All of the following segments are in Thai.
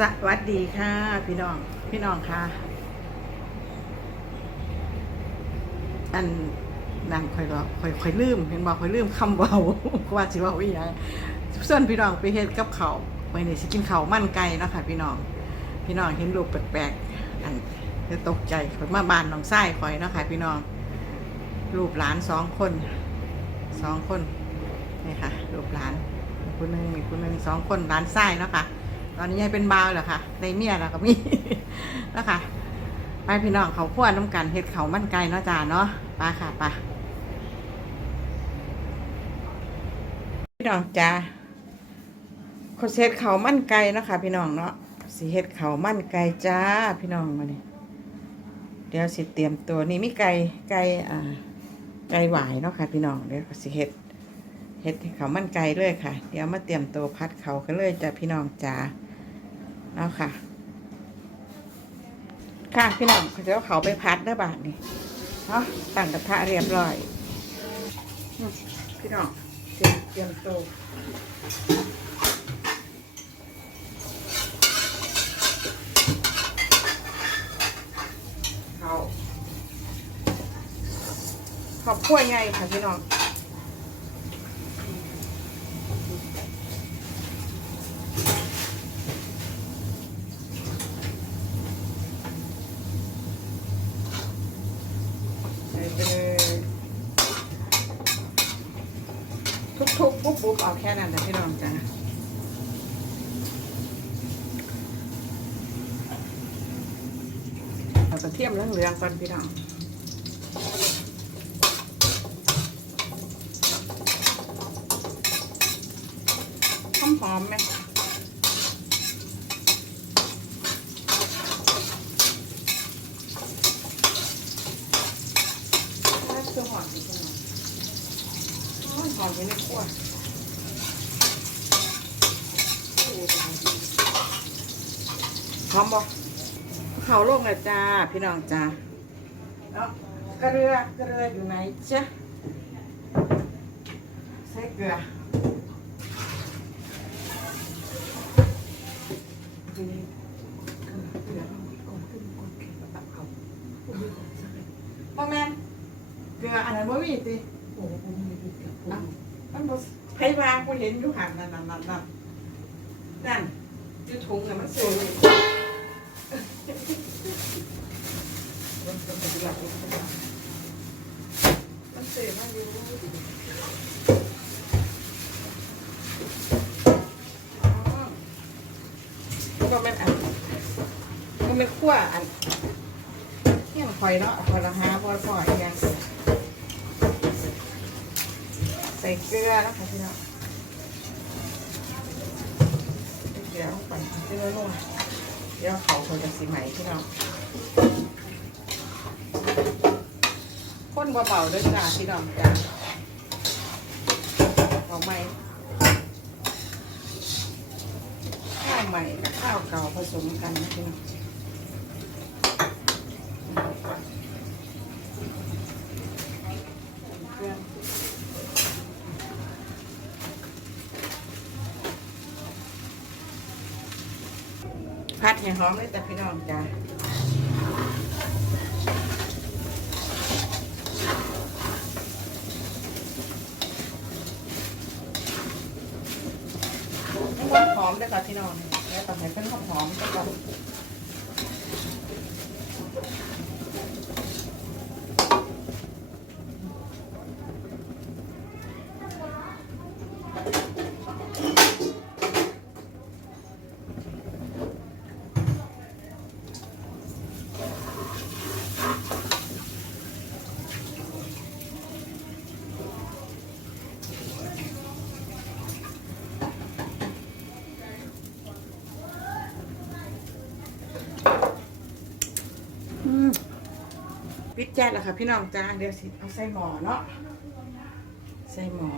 สวัสดีค่ะ พี่น้อง พี่น้องค่ะ อันนั่นค่อยบอค่อยค่อยลืมเห็นบอกค่อยลืมคำเบาว่าสิว่าอีหยังส่วนพี่น้องไปเฮ็ดกับเขาวไปนี่สิกินเขามั่นไก่นะคะพี่น้อง พี่น้องเห็นรูปแปลกๆอันจะตกใจข่อยมาบานน้องไส้ข่อยนะคะพี่น้อง รูปหลานสองคนสองคนนี่ค่ะรูปหลานมีคนหนึ่งมีคนหนึ่งสองคนหลานไส้นะค่ะ ตอนนี้ยายเป็นบ่าวแล้วค่ะในเมียแล้วก็มีแล้วค่ะไปพี่น้องเขาขั้วน้ำกันเห็ดเขามั่นไก่เนาะจ้าเนาะไปค่ะไปพี่น้องจ้าเขาเห็ดเขามั่นไก่เนาะค่ะ พี่น้องเนาะสิเห็ดเขามั่นไก่จ้าพี่น้องมาเนี่ยเดี๋ยวสิเตรียมตัวนี่มีไก่ไก่อ่าไก่หวายเนาะค่ะ พี่น้องเดี๋ยวสิเห็ดเห็ดเขามั่นไก่เลยค่ะ เดี๋ยวมาเตรียมตัวพัดเขากันเลยจ้าพี่น้องจ้า เนาะค่ะ ค่ะพี่น้องเขาจะเอาเขาไปพัดได้บาทนี่เนาะตั้งกระทะเรียบร้อยพี่น้องเตรียมเตรียมตัวเขาขอบขั้วใหญ่ค่ะพี่น้องใส่ไปเลยทุบๆ ปุ๊บปุ๊บเอาแค่นั้นนะพี่น้องจ้ะเอากระเทียมเหลืองๆก่อนพี่น้องหอมหอมๆไหมน่าจะหอมดีจังเลยโอ้ยหอมไปในครั วหอมบ่เขาลงเลยจ้า พี่น้องจ้าเนาะกระเรือกระเรืออยู่ไหนจ๊ะใส่เกลือพ่อแม่นเกลืออันนั้นบ่มีติอะมันบ่ไผว่ากูเห็นอยู่หันนั่นนั่นนั่นนั่นนั่นอยู่ถุงน่ะมันสูง มันเสียมาอยู่อ๋อก็แม่นอันก็แม่นขั้วอันเนี่ยคอยเนาะคอยละหาบอยปล่อยยังใส่เกลือแล้วค่ะพี่น้องเดี๋ยวไปเกลือลง เดี๋ยวเขาคนจะสีใหม่พี่น้องข้นเบาๆด้วยจ้าพี่น้องจ้าเอาไหมข้าวใหม่กับข้าวเก่าผสมกันนะพี่น้อง พัดให้หอมเลยแต่พี่น้องจ้าหอมด้วยค่ะพี่น้องแล้วต่อไปเป็นหอมหอมๆก็ต้อง จ๊ดแล้วค่ะพี่น้องจ้าเดี๋ยวสิเอาใส่หม้อเนาะใส่หม้อ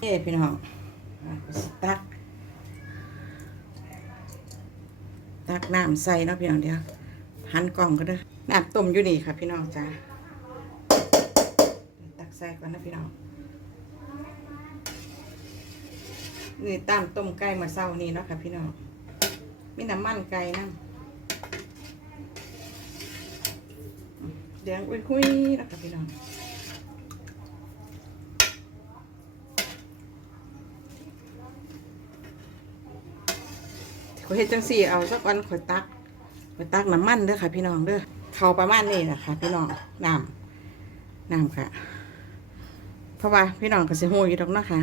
เอ้พี่น้องตัก ตักน้ำใส่เนาะพี่น้องเดียวหันกล่องก็ได้น้ำต้มอยู่นี่ค่ะ พี่น้องจ้าตักใส่ก่อนนะพี่น้องนี่ตามต้มไก่มาเศร้านี่เนาะค่ะพี่น้อง มีน้ำมันไก่นั่งเดี๋ยวอุ้ยคุยๆนะคะพี่น้องขอเฮ็ดจังสี่เอาสักวันขอยตักขอยตักน้ำมันเด้อค่ะ พี่น้องเด้อเขาประมาณนี้นะคะ พี่น้องน้ำน้ำค่ะ เพราะว่าพี่น้องก็สิฮู้อยู่ดอกเนะค่ะ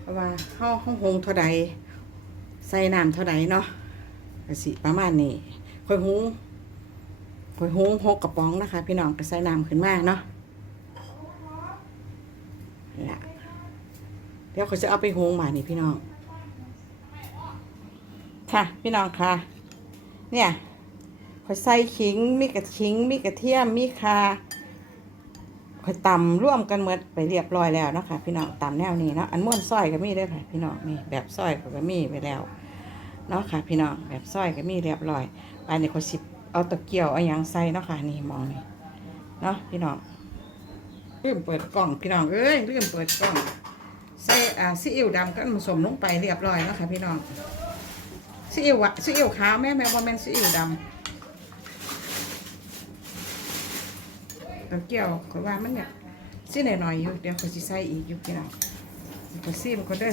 เพราะว่าเฮาห้องหงเท่าใดใส่น้ำเท่าใดเนาะ ก็สิประมาณนี้ค่อยหุงค่อยหุงหกกระป๋องนะคะ พี่น้องก็ใส่น้ำขึ้นมาเนาะนี่ล่ะเดี๋ยวเขาจะเอาไปหุงมานี่พี่น้อง ค่ะ พี่น้องค่ะ เนี่ยข่อยใส่ขิงมีกระขิงมีกระเทียมมีคาข่อยตำร่วมกันหมดไปเรียบร้อยแล้วนะคะพี่น้องตำแนวนี้เนาะอันม้วนซอยก็มีได้ค่ะพี่น้องนี่แบบซอยก็มีไปแล้ว เนาะค่ะพี่น้องแบบซอยก็มีเรียบร้อยอันนี้ข่อยสิบเอาตะเกียบเอายังใส่เนาะค่ะนี่มองนี่เนาะพี่น้องลืมเปิดกล่องพี่น้องเอ้ยลืมเปิดกล่องใส่อ่าซีอิ๊วดำก็ผสมลงไปเรียบร้อยเนาะค่ะพี่น้องซีอิ๊วอะซีอิ๊วขาวแม่แม่ว่าแม่นซีอิ๊วดำต้าเกี่ยวขอยว่ามันเนี่ยซีหน่อยๆอยู่เดี๋ยวขอยสิใส่อีกอยู่พี่น้องขอยซีมันก็เด้อ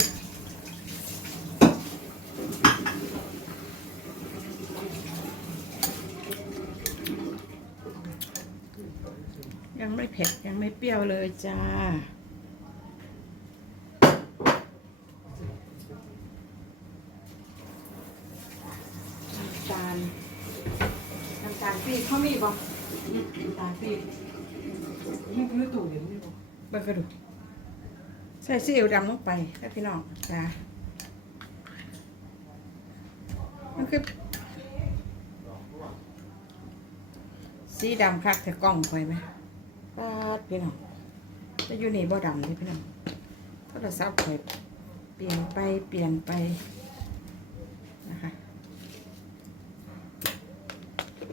ยังไม่ เผ็ดยังไม่เปรี้ยวเลยจ้า น้ำตาล น้ำตาลปี๊บเขามีบ่น้ำตาลปี๊บยังคือตู่เห็นอยู่เบิ่งกระดูกใส่ซีอิ๊วดำลงไปแล้วพี่น้องจ้ามันคือสีดำคักแต่กล้องคอยไหม ปาดพี่น้องจะอยู่นี่บ่ดำเลยพี่น้องโทรศัพท์คอยเปลี่ยนไปเปลี่ยนไปนะคะ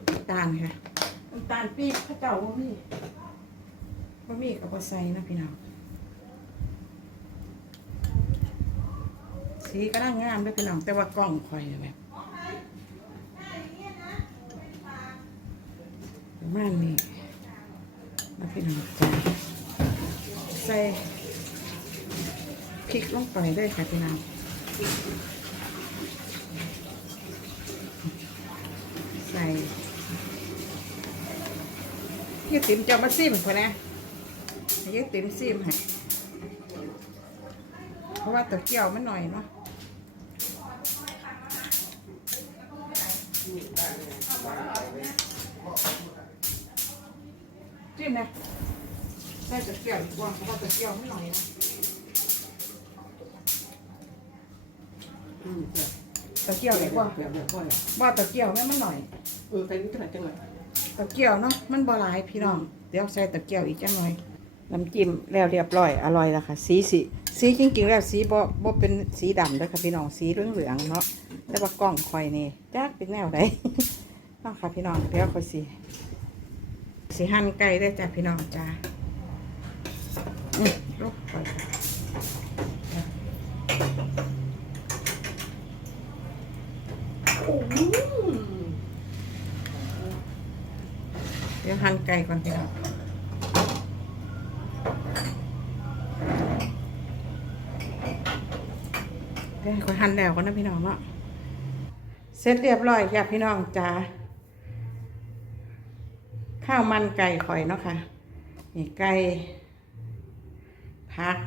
น้ำตาลค่ะน้ำตาลปี๊บข้าวเจ้าบ่มีบ่มีกับบ่ใส่นะพี่น้องสีก็น่างามเด้วยพี่น้องแต่ว่ากล้องคอยแบบประมาณนี้นะ พี่น้องจ้าใส่พริกลงไปได้ค่ะพี่น้องใส่ยี่ติ๋มจะเอมาซิมคนนะยี่ติ๋มซิมให้เพราะว่าตะเกียวมันหน่อยเนาะ จิ้มนะใส่ตะเกียวดีกว่าเพราะว่าตะเกียวมันหน่อยนะอืมจ้ะตะเกียวดีกว่าแบบแบบว่าว่าตะเกียวแม่มันหน่อยเออเป็นขนาดจังเลยตะเกียวเนาะมันบ่หลายพี่น้องเดี๋ยวใส่ตะเกียวอีกจังหน่อยน้ำจิ้มแล้วเรียบร้อยอร่อยแล้วค่ะ สีสีสีจริงๆแล้วสีบ่บ่เป็นสีดำเด้อค่ะพี่น้องสีเหลืองๆเนาะแต่ว่ากล้องคอยนี่จักเป็นแนวใดเนาะค่ะพี่น้องเดี๋ยวค่อยสิ สิหั่นไก่ได้จ้ะพี่น้องจ้าอืมลูกไปเดี๋ยวหั่นไก่ก่อนพี่น้องเดี๋ยวขอหั่นแล้วก่อนนะพี่น้องเนาะเสร็จเรียบร้อยค่ะพี่น้องจ้า ข้าวมันไก่ข่อยเนาะค่ะนี่ไก่พัก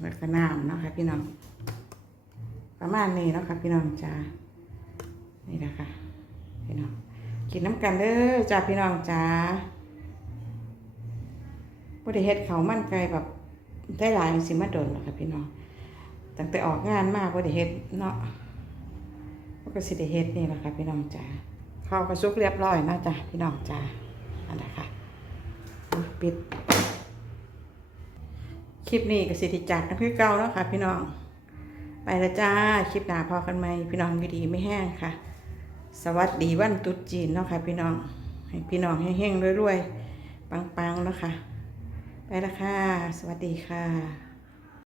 แล้วก็น้ำเนาะค่ะพี่น้อง ประมาณนี้เนาะค่ะพี่น้องจ้านี่นะคะพี่น้องกินน้ำกันเด้อจ้าพี่น้องจ้าบ่ได้เฮ็ดข้ามันไก่แบบได้หลายสิมาโดนหรอกค่ะพี่น้องตั้งแต่ออกงานมากว่าเฮ็ดเนาะก็สิได้เฮ็ดนี่แหละค่ะพี่น้องจ๋าข้าวก็สุกเรียบร้อยนาะจ้ะพี่น้องจ๋า นะคะปิด คลิปนี้กับสิทธิจักรนักพี่เก่าแล้วค่ะ พี่น้อง ไปละจ้า คลิปหนาพอกันไหมพี่น้องดีไม่แห้งค่ะ สวัสดีวันตรุษจีนเนาะค่ะ พี่น้อง ให้พี่น้องเฮงๆรวยๆ ปังๆเนาะค่ะ ไปละค่ะ สวัสดีค่ะ